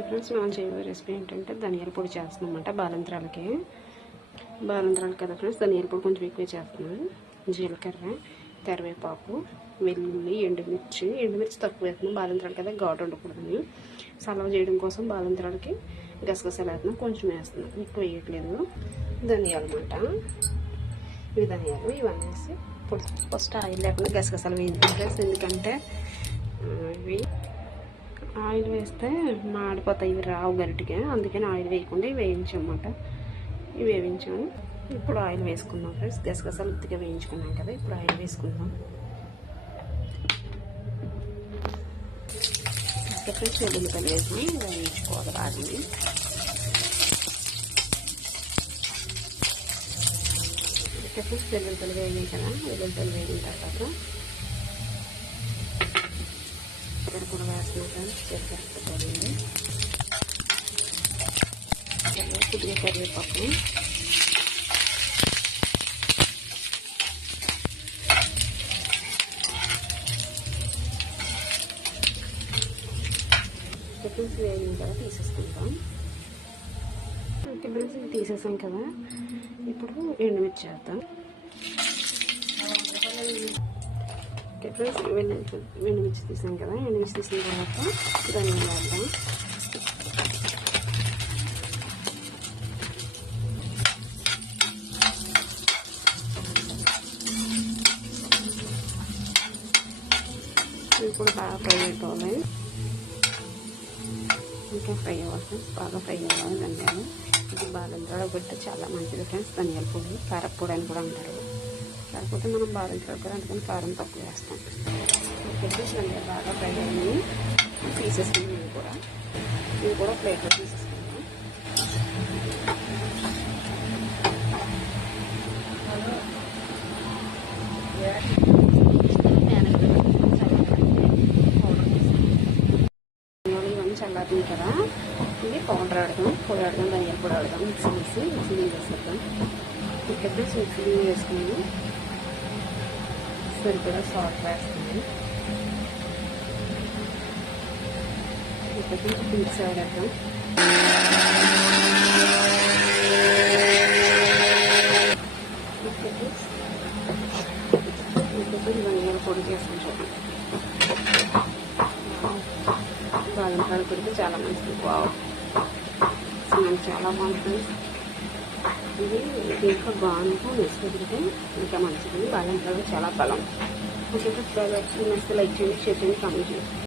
Okay friends, మనం చేయబోయే recipe ఏంటంటే ధనియాల పొడి చేస్తున్నామన్నమాట. బాలంత్రాలకి కదా ఫ్రెండ్స్, ధనియాల పొడి కొంచెం ఎక్కువ చేస్తున్నాను. జీలకర్ర, కరివేపాకు, వెల్లుల్లి, ఎండుమిర్చి తక్కువ వేస్తున్నాం. బాలంత్రాలు కదా, ఘాటు ఉండకూడదని. సలవ చేయడం కోసం బాలంత్రాలకి గసగసాలు వేస్తున్నాం, కొంచెం వేస్తున్నాం, ఎక్కువ వేయట్లేదు. ధనియాలు అన్నమాట. ఇవి ధనియాలు ఇవన్నీ వేసి పొడి. ఫస్ట్ ఆయిల్ లేకుండా గసగసాలు వేయించాలి. ఎందుకంటే ఇవి ఆయిల్ వేస్తే మాడిపోతాయి, ఇవి రావు గరిటిగా. అందుకని ఆయిల్ వేయకుండా ఇవి వేయించమాట. ఇవి వేయించాము. ఇప్పుడు ఆయిల్ వేసుకుందాం ఫ్రెండ్స్. గసగసాలు ఉత్తిగా వేయించుకున్నాం కదా, ఇప్పుడు ఆయిల్ వేసుకుందాం. ఫ్రెండ్స్ వెల్లుల్లిపాయలు వేసి వేయించుకోవాలి బాగా. ఫ్రెండ్స్ వెల్లుల్లిపాయలు వేయాలి కదా, వెల్లుల్లిపాయలు వేగిన తర్వాత ఇక్కడ కూడా వేస్తున్నాం. కరివేపాకు, కొద్దిగా కరివేపాకు, చికెన్స్ వేగిన కదా తీసేసుకుంటాం. చికెన్స్ తీసేసాం కదా, ఇప్పుడు ఎండుమిర్చి చేద్దాం. ఎండుమిర్చి తీసాం కదా, ఎండుమిర్చి తీసిన తర్వాత ధనియాలు వేద్దాం. ఇవి కూడా బాగా ఫ్రై అయిపోవాలి. ఇంకా ఫ్రై అవ్వాలి ఫ్రెండ్స్, బాగా ఫ్రై అవ్వాలి ధనియాలు. ఇది బాలంత్రాలు పెడితే చాలా మంచిది ఫ్రెండ్స్. ధనియాల పొడి, కారపొడి అని కూడా అంటారు. కాకపోతే మనం బాలంత్రాలు కదా, అందుకని కారం తక్కువ వేస్తాం. పెట్టేసి ధనియాలు బాగా ఫ్రై అయ్యి తీసేసుకుంటాం. ఇవి కూడా ప్లేట్లో తీసేసుకుంటాం. చల్లారింది కదా, ఇది పౌడర్ ఆడదాం, ధనియాల పొడి ఆడదాం. మిక్సీ వేసేద్దాం. ఇక్కడ మిక్సీ వేసుకుని సరిపడా సాల్ట్ వేస్తుంది. ఇక్కడ కొంచెం మిక్సీ ఆడేద్దాం. ధనియాల పొడి చేసుకుని చూడండి. బాలంత్రాలు పెడితే చాలా మంచిది. స్మెల్ చాలా బాగుంటుంది. ఇది ఇంకా బాగుంటుంది. నెక్స్ట్ పెడితే ఇంకా మంచిది. బాలంత్రాలు చాలా బలం. ఓకే, లైక్ చేయండి, షేర్ చేయండి, కామెంట్ చేయండి.